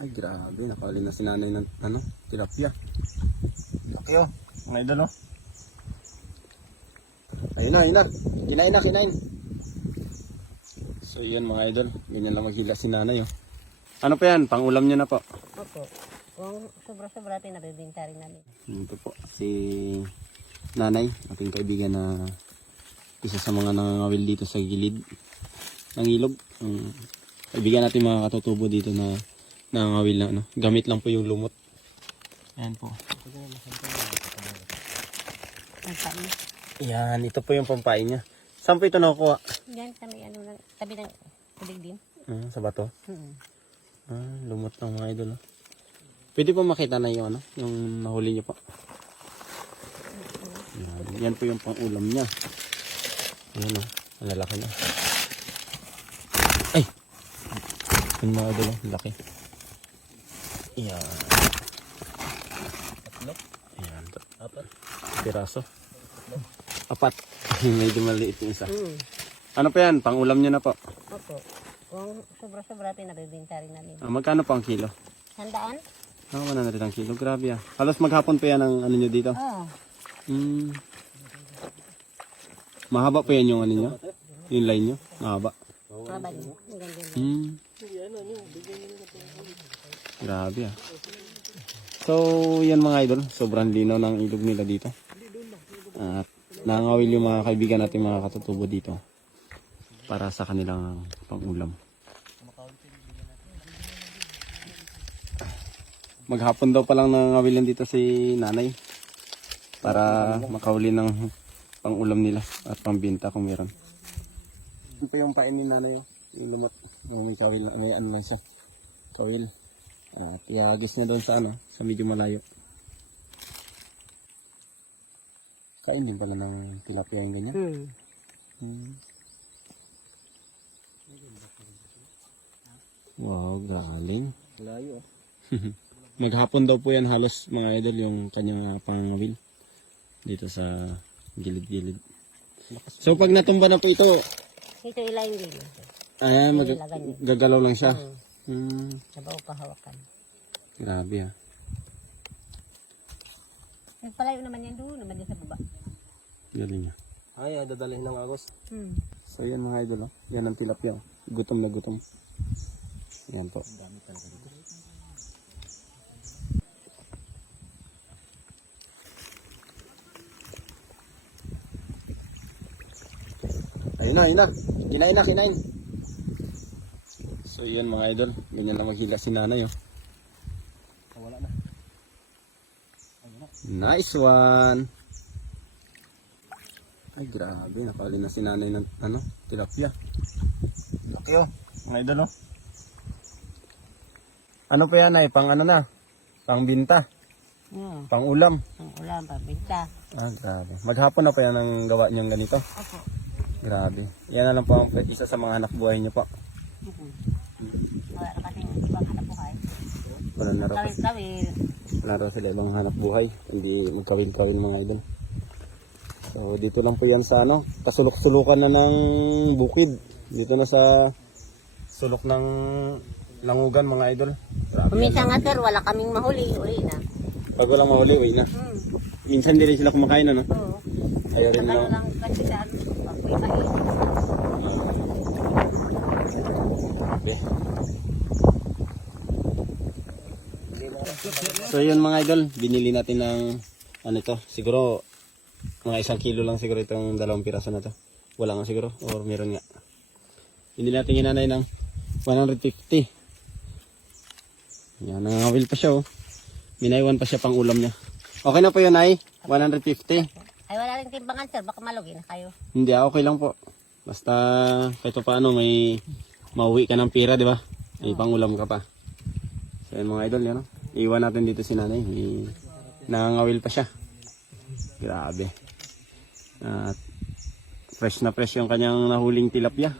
Ay grabe, nakahuli na si nanay ng tilapia. Laki oh, mga idol oh. Ayun na. Kinain. So yan mga idol, ganyan lang maghila si nanay oh. Ano pa yan? Pangulam niya na po. Opo. Kung sobra-sobra pinabibinta rin namin. Ito po, si nanay, ating kaibigan na isa sa mga nangangawil dito sa gilid ng ilog. Kaibigan natin mga katutubo dito na nangangawil na ano. Gamit lang po yung lumot. Ayan po. Yan, ito po yung pampain niya. Saan po ito nakukuha? Yan kami tabi ng tubig din. Sa bato? Lumot ng mga idol. Pwede po makita na yung yung nahuli niyo po. Yan po yung pang-ulam niya. Ayan o, malalaki na. Ay! Yung mga idol, laki. Ayan. Ayan. Apat. Piraso. Apat. Medyo maliit yung isa. Ano pa yan? Pang-ulam niyo na po. Opo. Kung sobra-sobra pinabibinta rin namin. Magkano po ang kilo? 100? Wala na rin ang kilo. Grabe ah. Halos maghapon pa yan ang ano nyo dito. Oo. Mahaba pa yan yung ano nyo? Yung line nyo? Mahaba. Mabal. Ang ganda yun. Grabe ah. So yan mga idol. Sobrang linaw ng ilog nila dito. At nangawil yung mga kaibigan natin mga katutubo dito. Para sa kanilang pang-ulam. Maghapon daw palang nangawilan dito si nanay. Para makahuli ng pang-ulam nila at pambinta kung meron. Ito po yung pain ni nanay. Yung lumot. May kawil, may ano lang siya. Kawil. At iagis niya doon sa sa medyo malayo. Kain din pala ng tilapia yung ganyan. Wow, galing. Layo oh. Maghapon daw po yan halos mga idol yung kanyang pangawil dito sa gilid-gilid. So pag natumba na po ito, Ito ilayin din. ayan, gagalaw lang siya. Sabaw pahawakan. Grabe ah. Yung palayo naman yan doon, naman yan sa baba. Galing niya. Ay, dadalhin ng agos. So yan mga idol oh. Yan ang tilapia oh. Gutom na gutom. Yan po. Ayun na. Kinain. So yun mga idol. Ganyan lang maghila si nanay oh. Wala na. Nice one. Ay grabe. Nakahuli na si nanay ng tilapia. Laki oh, mga idol oh. Ano pa yan ay? Pang ano na? Pang binta? Pang ulam? Ang ulam, pabinta. Grabe. Maghapon na pa yan ang gawa niyang ganito? Opo. Grabe. Yan na lang po ang isa sa mga anak buhay niyo po. Wala na kasi ibang hanap buhay. Wala na raw. Kawil-kawil. Wala raw sila ibang hanap buhay. Hindi magkawin-kawin mga idol. So dito lang po yan sa kasulok-sulukan na ng bukid. Dito na sa sulok ng Langugan mga idol. Grabe. Minsan nga sir, wala kaming mahuli. Uli na. Pag walang mahuli, uwi na. Minsan din rin sila kumakain ano? Oo. Ayaw rin Saka na. lang kasi sa pagpipahit. Okay. So yun mga idol, binili natin ng to, siguro mga 1 kilo lang siguro itong 2 piraso na to. Wala nga siguro, or meron nga. Binili natin yung nanay ng 150. Yan, nangangawil pa siya oh. Minaywan pa siya pang ulam niya. Okay na po yun ay 150. Ay wala rin timbangan sir, baka malugi na kayo. Hindi, okay lang po. Basta kahit pa paano may mauwi ka ng pera, di ba? May pangulam ka pa. So yan mga idol, yan. Iwan natin dito si nanay. May nangangawil pa siya. Grabe. At fresh na fresh yung kanyang nahuling tilapia.